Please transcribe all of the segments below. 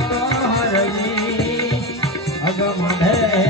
તો હરજી અગમ ભેદ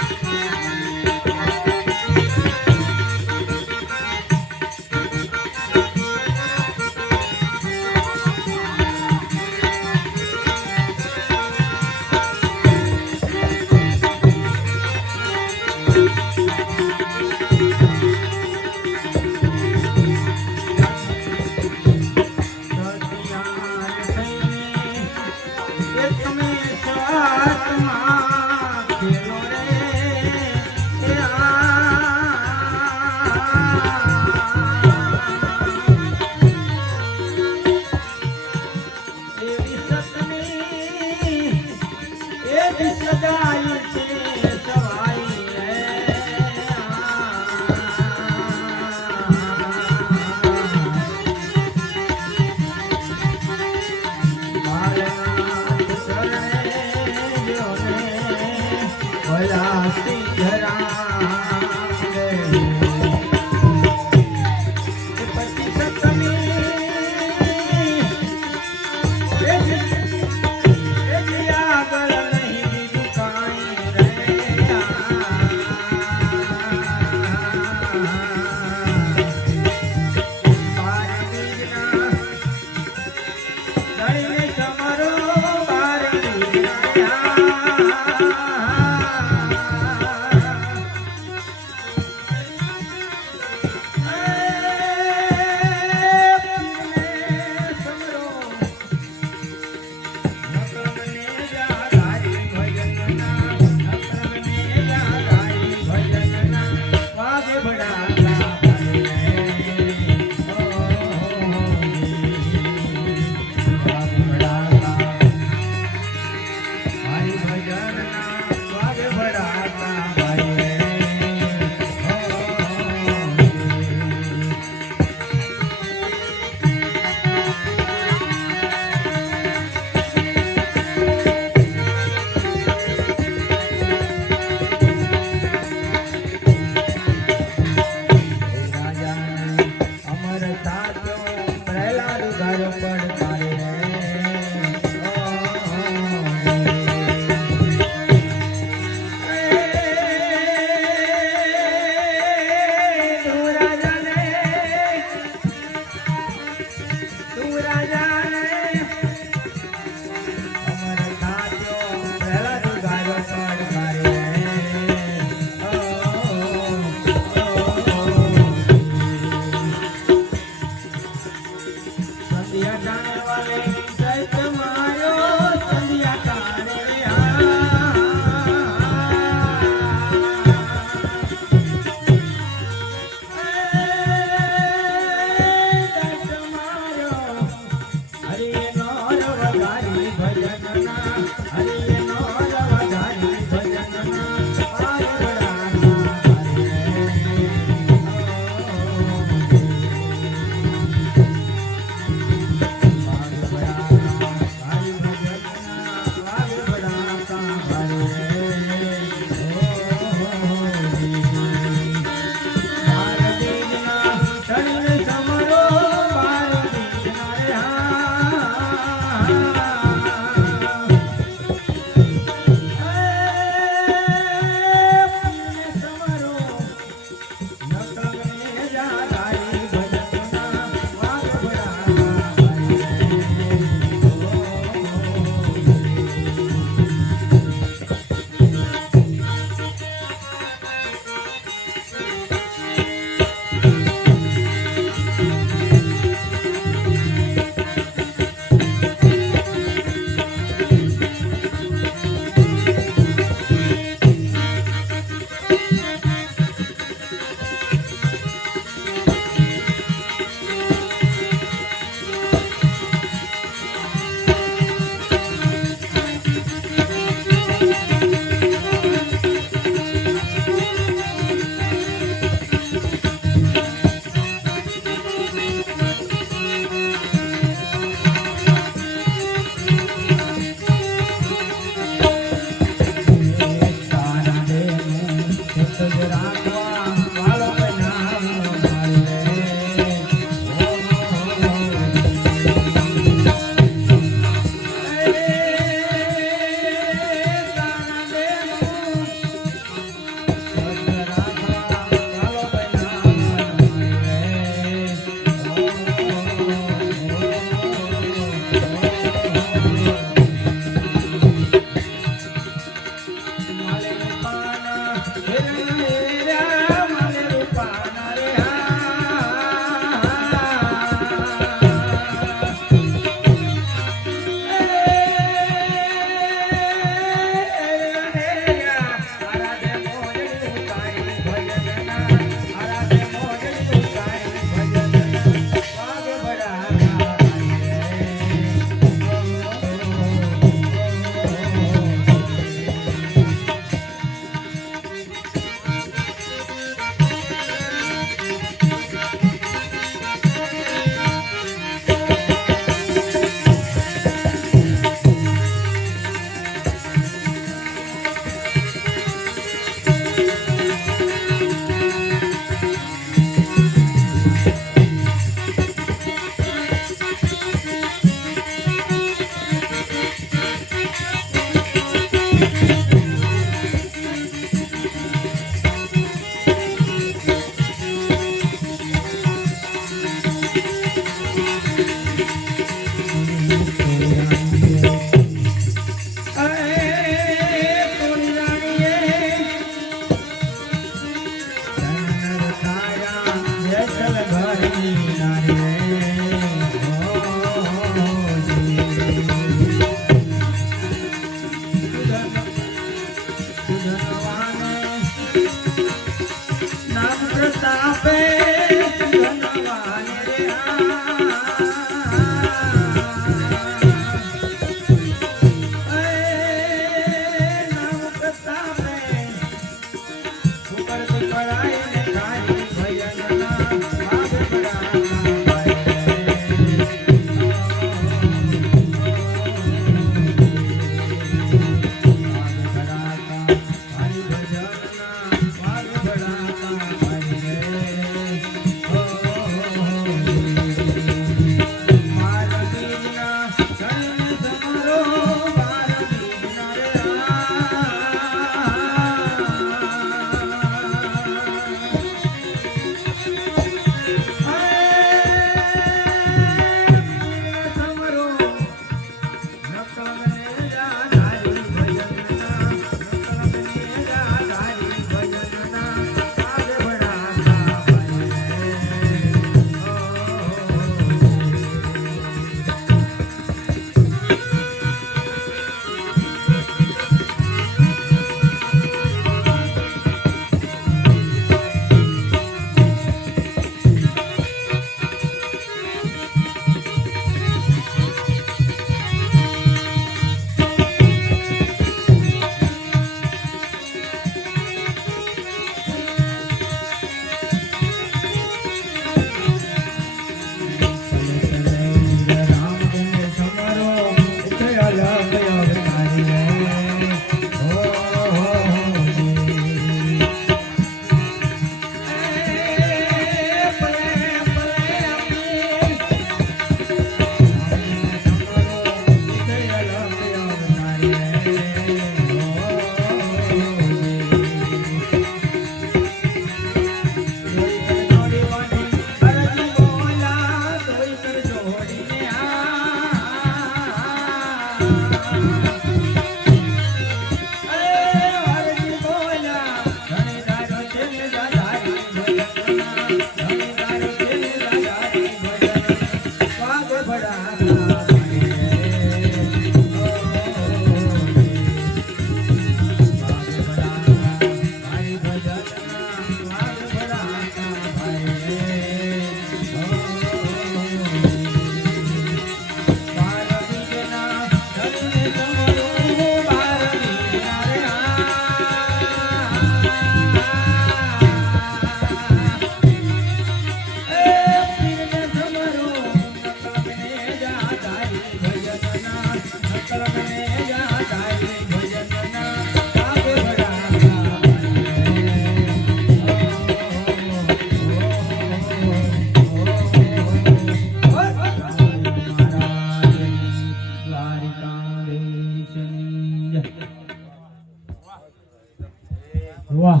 વાહ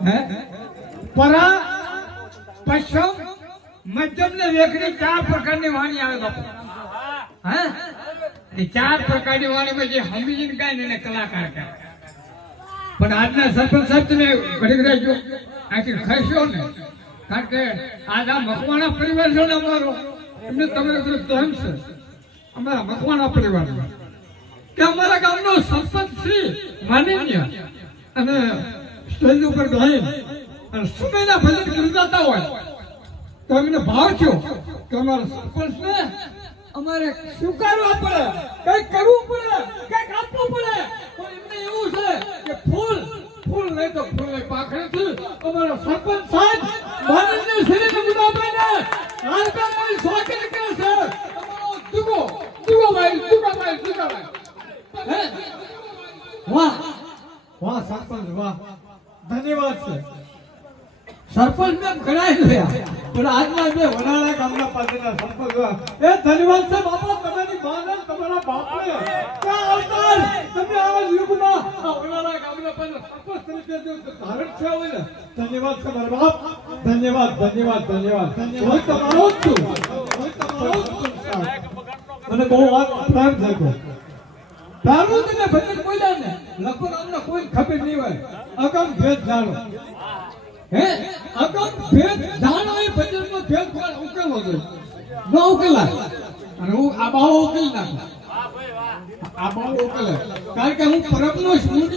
હે પરા પશ્ચિમ મધ્યમ ને વેખરી 4 પ્રકારની વાણી આવે બાપુ હે એ 4 પ્રકારની વાણીમાં જે હમીજીને ગાય ને એને કલાકાર કહે પણ આજના સરપંચ સાહેબ તમે ઘડી ઘડી જો આખી ખસશો ને કારણ કે આજ આ મકવાણા પરિવાર છે ને અમારો એમને તમારે બધું ધન છે અમારા મકવાણા પરિવાર કે અમારા ગામનો સરપંચ શ્રી માનનીય અને સ્ટેજ ઉપર બેહી અને સુમેના ભજન કરતા હોય તો એમને ભાવ થયો કે અમારા સરપંચને અમારે સ્વીકારવા પડે કંઈક કરવું પડે કંઈક આપવું પડે પણ એમને એવું છે કે ફૂલ નહીં તો ફૂલ પાખરેથી અમારા સરપંચ સાહેબ માનનીય શ્રીને મુદાબેને હાલકાની સ્વાગત કરે છે અમારો દુગો ભાઈ હે વાહ વાહ સરપંચ વાહ ધન્યવાદ છે સરપંચ ને ઘણા જોયા પણ આજના બે વડાળા ગામના પાસેના સરપંચ એ ધન્યવાદ છે બાપા તમારી માને તમારા બાપને ક્યાં અવતાર તમે આ યુગમાં આ વડાળા ગામના પાસેના સરપંચ તરીકે જો ધારણ છે હોય ને ધન્યવાદ છે મારા બાપ ધન્યવાદ હું તમારો જ છું મને બહુ વાત પ્રેમ થયો તારું તને ભજન બોલ્યા ને લગભગ અમને કોઈ ખબર નહીં હોય અગમ ભેદ જાણો હે અગમ ભેદ જાણો એ ભજન નો ભેદ કોણ ઉકેલો છે ન ઉકેલાય અને હું આ બાવો ઉકેલી નાખું આ બાવો ઉકેલે કારણ કે હું પરમનો છું